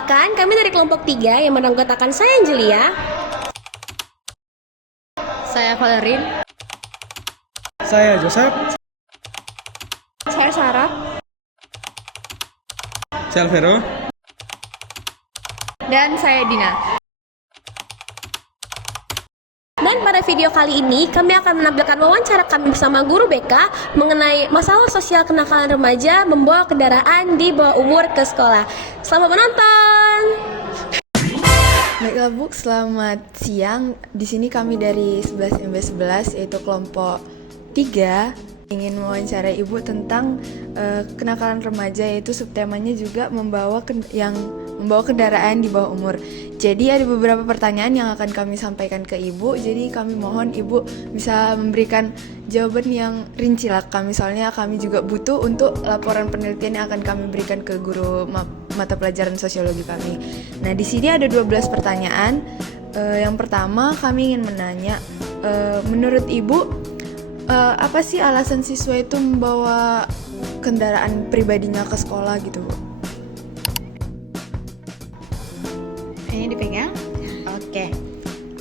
Perkenalkan, kami dari kelompok 3 yang beranggotakan saya Angelia. Saya Valerin. Saya Joseph. Saya Sarah. Saya Alvero. Dan saya Dina. Dan pada video kali ini, kami akan menampilkan wawancara kami bersama guru BK mengenai masalah sosial kenakalan remaja membawa kendaraan di bawah umur ke sekolah. Selamat menonton! Baiklah Bu, selamat siang. Di sini kami dari 11MB11 yaitu kelompok 3 ingin mewawancarai Ibu tentang kenakalan remaja, yaitu subtemanya juga membawa kendaraan di bawah umur. Jadi ada beberapa pertanyaan yang akan kami sampaikan ke Ibu. Jadi kami mohon Ibu bisa memberikan jawaban yang rinci lah kami, soalnya kami juga butuh untuk laporan penelitian yang akan kami berikan ke guru mata pelajaran sosiologi kami. Nah, di sini ada 12 pertanyaan. Yang pertama kami ingin menanya, menurut Ibu apa sih alasan siswa itu membawa kendaraan pribadinya ke sekolah gitu, Bu? Ini dipegang. Oke.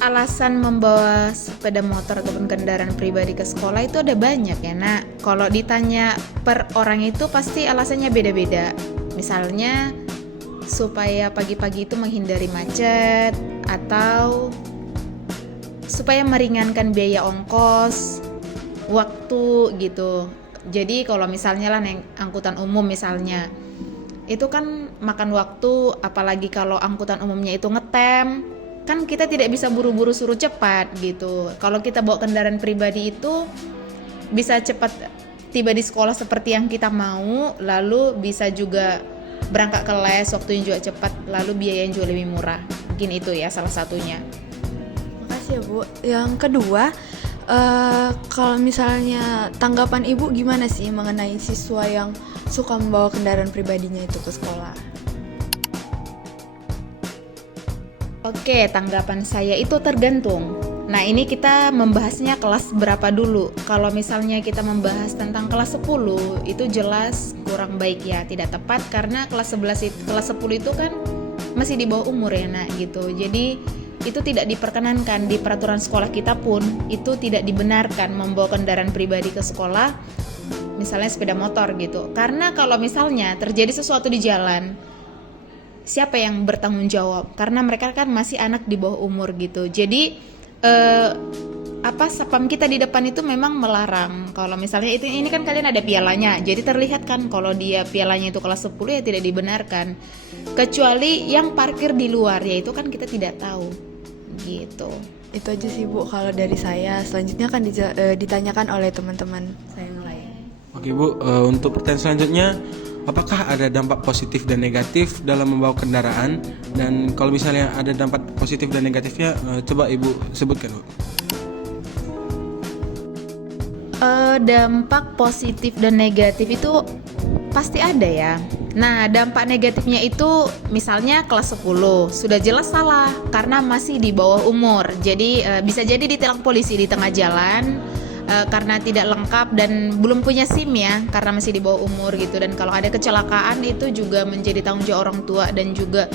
Alasan membawa sepeda motor ataupun kendaraan pribadi ke sekolah itu ada banyak ya, Nak. Kalau ditanya per orang itu pasti alasannya beda-beda. Misalnya supaya pagi-pagi itu menghindari macet, atau supaya meringankan biaya ongkos, waktu gitu. Jadi kalau misalnya lah naik angkutan umum misalnya, itu kan makan waktu, apalagi kalau angkutan umumnya itu ngetem, kan kita tidak bisa buru-buru suruh cepat gitu. Kalau kita bawa kendaraan pribadi itu bisa cepat tiba di sekolah seperti yang kita mau, lalu bisa juga berangkat ke les, waktunya juga cepat, lalu biayanya juga lebih murah. Mungkin itu ya salah satunya. Makasih ya Bu. Yang kedua, kalau misalnya tanggapan Ibu gimana sih mengenai siswa yang suka membawa kendaraan pribadinya itu ke sekolah? Oke, tanggapan saya itu tergantung. Nah, ini kita membahasnya kelas berapa dulu. Kalau misalnya kita membahas tentang kelas 10, itu jelas kurang baik ya, tidak tepat karena kelas 10 itu kan masih di bawah umur ya, Nak, gitu. Jadi itu tidak diperkenankan di peraturan sekolah kita pun, itu tidak dibenarkan membawa kendaraan pribadi ke sekolah, misalnya sepeda motor gitu. Karena kalau misalnya terjadi sesuatu di jalan, siapa yang bertanggung jawab? Karena mereka kan masih anak di bawah umur gitu. Jadi satpam kita di depan itu memang melarang. Kalau misalnya ini kan kalian ada pialanya, jadi terlihat kan kalau dia pialanya itu kelas 10 ya tidak dibenarkan. Kecuali yang parkir di luar, ya itu kan kita tidak tahu gitu. Itu aja sih Bu kalau dari saya. Selanjutnya akan ditanyakan oleh teman-teman saya yang lain. Oke Bu, untuk pertanyaan selanjutnya, apakah ada dampak positif dan negatif dalam membawa kendaraan? Dan kalau misalnya ada dampak positif dan negatifnya, coba Ibu sebutkan Bu. Dampak positif dan negatif itu pasti ada ya. Nah, dampak negatifnya itu misalnya kelas 10 sudah jelas salah karena masih di bawah umur. Jadi bisa jadi ditilang polisi di tengah jalan karena tidak lengkap dan belum punya SIM ya, karena masih di bawah umur gitu. Dan kalau ada kecelakaan itu juga menjadi tanggung jawab orang tua dan juga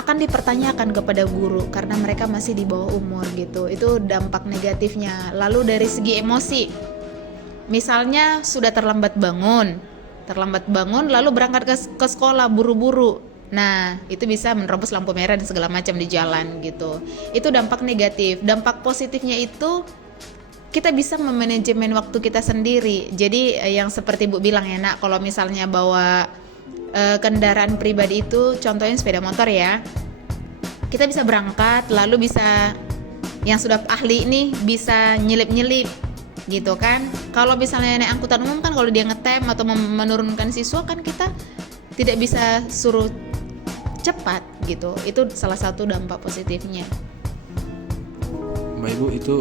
akan dipertanyakan kepada guru karena mereka masih di bawah umur gitu. Itu dampak negatifnya. Lalu dari segi emosi, misalnya sudah terlambat bangun lalu berangkat ke sekolah buru-buru. Nah, itu bisa menerobos lampu merah dan segala macam di jalan gitu. Itu dampak negatif. Dampak positifnya itu kita bisa memanajemen waktu kita sendiri. Jadi yang seperti Bu bilang ya, Nak, kalau misalnya bawa kendaraan pribadi itu, contohnya sepeda motor ya, kita bisa berangkat, lalu bisa yang sudah ahli nih bisa nyelip-nyelip gitu kan. Kalau misalnya naik angkutan umum kan, kalau dia ngetem atau menurunkan siswa kan kita tidak bisa suruh cepat gitu. Itu salah satu dampak positifnya. Baik Bu, itu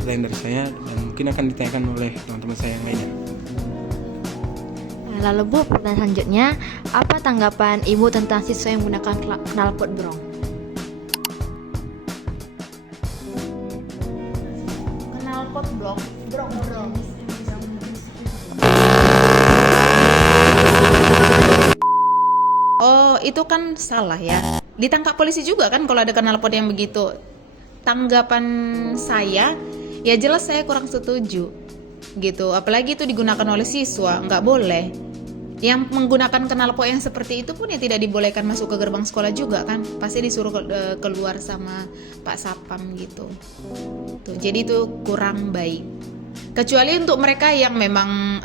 pertanyaan dari saya dan mungkin akan ditanyakan oleh teman-teman saya yang lainnya. Lalu Bu, pertanyaan selanjutnya, apa tanggapan Ibu tentang siswa yang menggunakan knalpot brong? Knalpot brong. Oh, itu kan salah ya. ditangkap polisi juga kan kalau ada knalpot yang begitu. Tanggapan saya, ya jelas saya kurang setuju gitu. Apalagi itu digunakan oleh siswa, nggak boleh. Yang menggunakan knalpot yang seperti itu pun ya tidak dibolehkan masuk ke gerbang sekolah juga kan, pasti disuruh keluar sama Pak Sapam gitu. Tuh, jadi itu kurang baik. Kecuali untuk mereka yang memang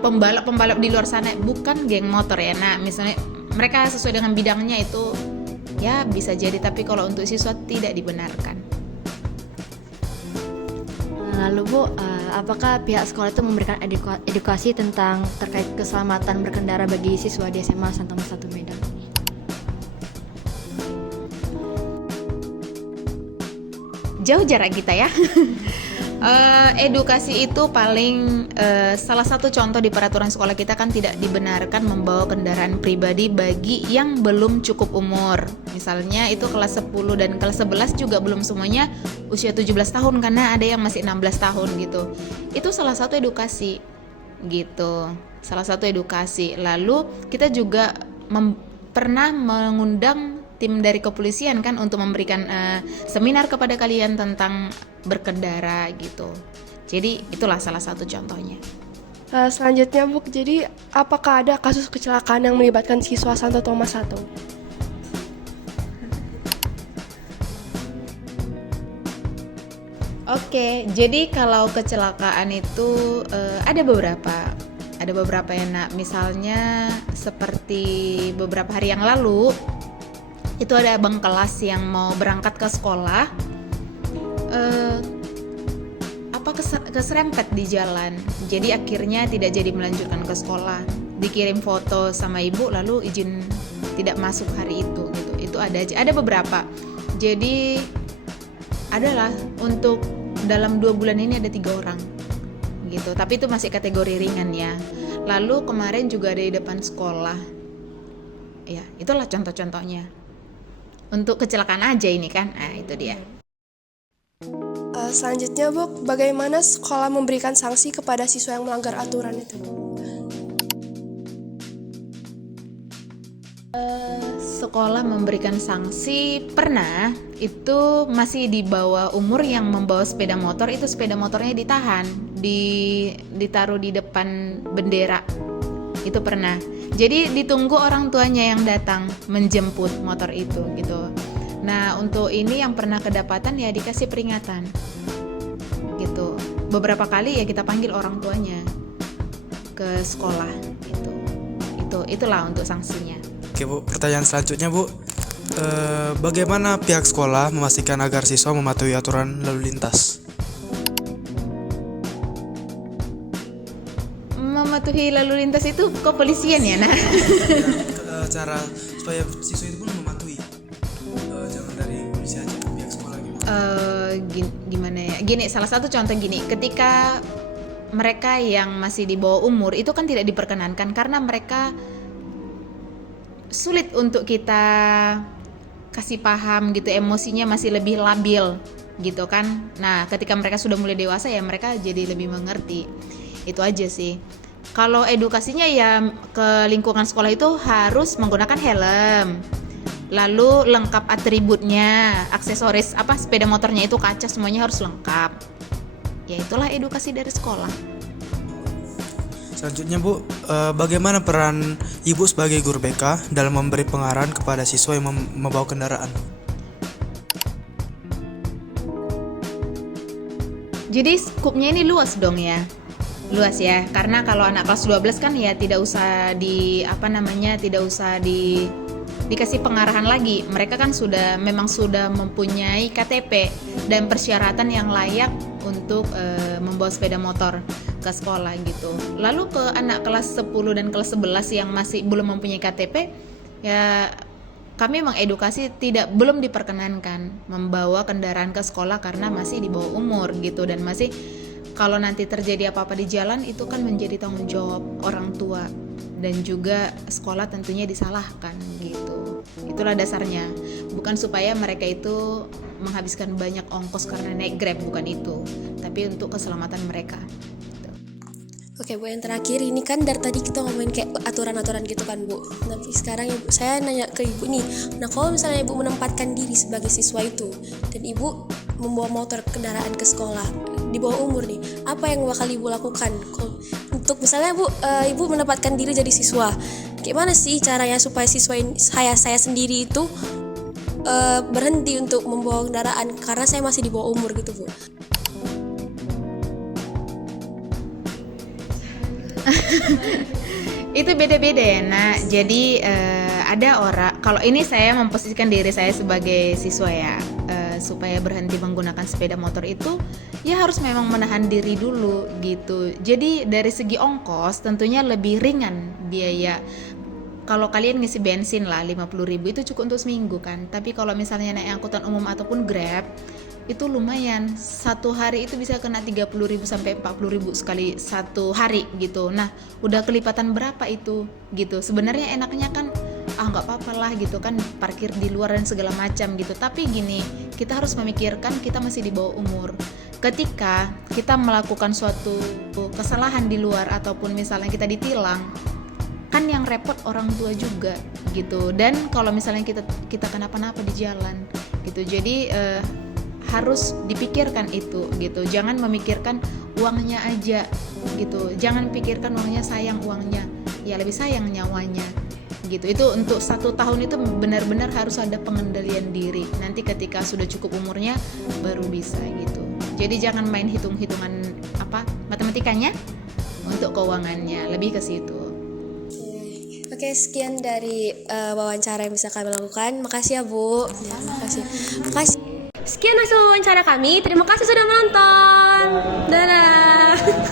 pembalap di luar sana, bukan geng motor ya. Nah, misalnya mereka sesuai dengan bidangnya itu ya bisa jadi, tapi kalau untuk siswa tidak dibenarkan. Lalu Bu, apakah pihak sekolah itu memberikan edukasi tentang terkait keselamatan berkendara bagi siswa di SMA Santomo 1 Medan? Jauh jarak kita ya. Edukasi itu paling salah satu contoh di peraturan sekolah kita kan tidak dibenarkan membawa kendaraan pribadi bagi yang belum cukup umur. Misalnya itu kelas 10 dan kelas 11 juga belum semuanya usia 17 tahun karena ada yang masih 16 tahun gitu. Itu salah satu edukasi gitu. Salah satu edukasi. Lalu kita juga pernah mengundang tim dari kepolisian kan untuk memberikan seminar kepada kalian tentang berkendara gitu. Jadi itulah salah satu contohnya. Selanjutnya Bu, jadi apakah ada kasus kecelakaan yang melibatkan siswa Santo Thomas 1? Oke, jadi kalau kecelakaan itu ada beberapa ya nak. Misalnya seperti beberapa hari yang lalu itu ada abang kelas yang mau berangkat ke sekolah, keserempet di jalan. Jadi akhirnya tidak jadi melanjutkan ke sekolah. Dikirim foto sama ibu, lalu izin tidak masuk hari itu gitu. Itu ada beberapa. Jadi adalah untuk dalam 2 bulan ini ada 3 orang gitu. Tapi itu masih kategori ringan ya. Lalu kemarin juga ada di depan sekolah. Ya, itulah contoh-contohnya. Untuk kecelakaan aja ini kan. Nah, itu dia. Selanjutnya Bu, bagaimana sekolah memberikan sanksi kepada siswa yang melanggar aturan itu? Sekolah memberikan sanksi pernah, itu masih di bawah umur yang membawa sepeda motor, itu sepeda motornya ditahan, ditaruh di depan bendera. Itu pernah. Jadi ditunggu orang tuanya yang datang menjemput motor itu gitu. Nah, untuk ini yang pernah kedapatan ya dikasih peringatan. Gitu. Beberapa kali ya kita panggil orang tuanya ke sekolah gitu. Itulah untuk sanksinya. Oke Bu, pertanyaan selanjutnya Bu, bagaimana pihak sekolah memastikan agar siswa mematuhi aturan lalu lintas? Mematuhi lalu lintas itu kepolisian ya nah. Cara supaya siswa itu pun mematuhi, jangan dari polisi aja, pihak sekolah gitu. Gimana ya? Gini, salah satu contoh gini, ketika mereka yang masih di bawah umur itu kan tidak diperkenankan karena mereka sulit untuk kita kasih paham gitu, emosinya masih lebih labil gitu kan. Nah, ketika mereka sudah mulai dewasa ya mereka jadi lebih mengerti. Itu aja sih. Kalau edukasinya ya ke lingkungan sekolah itu harus menggunakan helm. Lalu lengkap atributnya, aksesoris sepeda motornya itu kaca semuanya harus lengkap. Ya itulah edukasi dari sekolah. Selanjutnya Bu, bagaimana peran Ibu sebagai guru BK dalam memberi pengarahan kepada siswa yang membawa kendaraan? Jadi skupnya ini luas dong ya. Luas ya, karena kalau anak kelas 12 kan ya tidak usah dikasih pengarahan lagi. Mereka kan memang sudah mempunyai KTP dan persyaratan yang layak untuk membawa sepeda motor ke sekolah gitu. Lalu ke anak kelas 10 dan kelas 11 yang masih belum mempunyai KTP, ya kami mengedukasi belum diperkenankan membawa kendaraan ke sekolah karena masih di bawah umur gitu, dan masih kalau nanti terjadi apa-apa di jalan itu kan menjadi tanggung jawab orang tua dan juga sekolah tentunya disalahkan gitu. Itulah dasarnya. Bukan supaya mereka itu menghabiskan banyak ongkos karena naik Grab, bukan itu, tapi untuk keselamatan mereka. Oke Oke Bu, yang terakhir ini kan dari tadi kita ngomongin kayak aturan-aturan gitu kan Bu. Tapi sekarang Ibu, saya nanya ke Ibu nih. Nah kalau misalnya Ibu menempatkan diri sebagai siswa itu, dan Ibu membawa motor kendaraan ke sekolah di bawah umur nih, apa yang bakal Ibu lakukan? Untuk misalnya Bu, Ibu menempatkan diri jadi siswa, gimana sih caranya supaya siswa ini, saya sendiri itu berhenti untuk membawa kendaraan karena saya masih di bawah umur gitu Bu. Itu beda-beda ya nak. Jadi ada orang, kalau ini saya memposisikan diri saya sebagai siswa ya, supaya berhenti menggunakan sepeda motor itu ya harus memang menahan diri dulu gitu. Jadi dari segi ongkos tentunya lebih ringan biaya. Kalau kalian ngisi bensin lah 50.000 itu cukup untuk seminggu kan. Tapi kalau misalnya naik angkutan umum ataupun Grab itu lumayan, satu hari itu bisa kena 30.000 sampai 40.000 sekali satu hari gitu. Nah udah kelipatan berapa itu gitu. Sebenarnya enaknya kan nggak apa-apa lah gitu kan, parkir di luar dan segala macam gitu. Tapi gini, kita harus memikirkan kita masih di bawah umur. Ketika kita melakukan suatu kesalahan di luar ataupun misalnya kita ditilang, kan yang repot orang tua juga gitu. Dan kalau misalnya kita kenapa-napa di jalan gitu, jadi harus dipikirkan itu gitu. Jangan memikirkan uangnya aja gitu, jangan pikirkan uangnya, sayang uangnya, ya lebih sayang nyawanya gitu. Itu untuk 1 tahun itu benar-benar harus ada pengendalian diri. Nanti ketika sudah cukup umurnya baru bisa gitu. Jadi jangan main hitung-hitungan matematikanya untuk keuangannya, lebih ke situ. Oke, sekian dari wawancara yang bisa kami lakukan. Makasih ya Bu. Ya, makasih. Sekian hasil wawancara kami. Terima kasih sudah menonton. Dadah.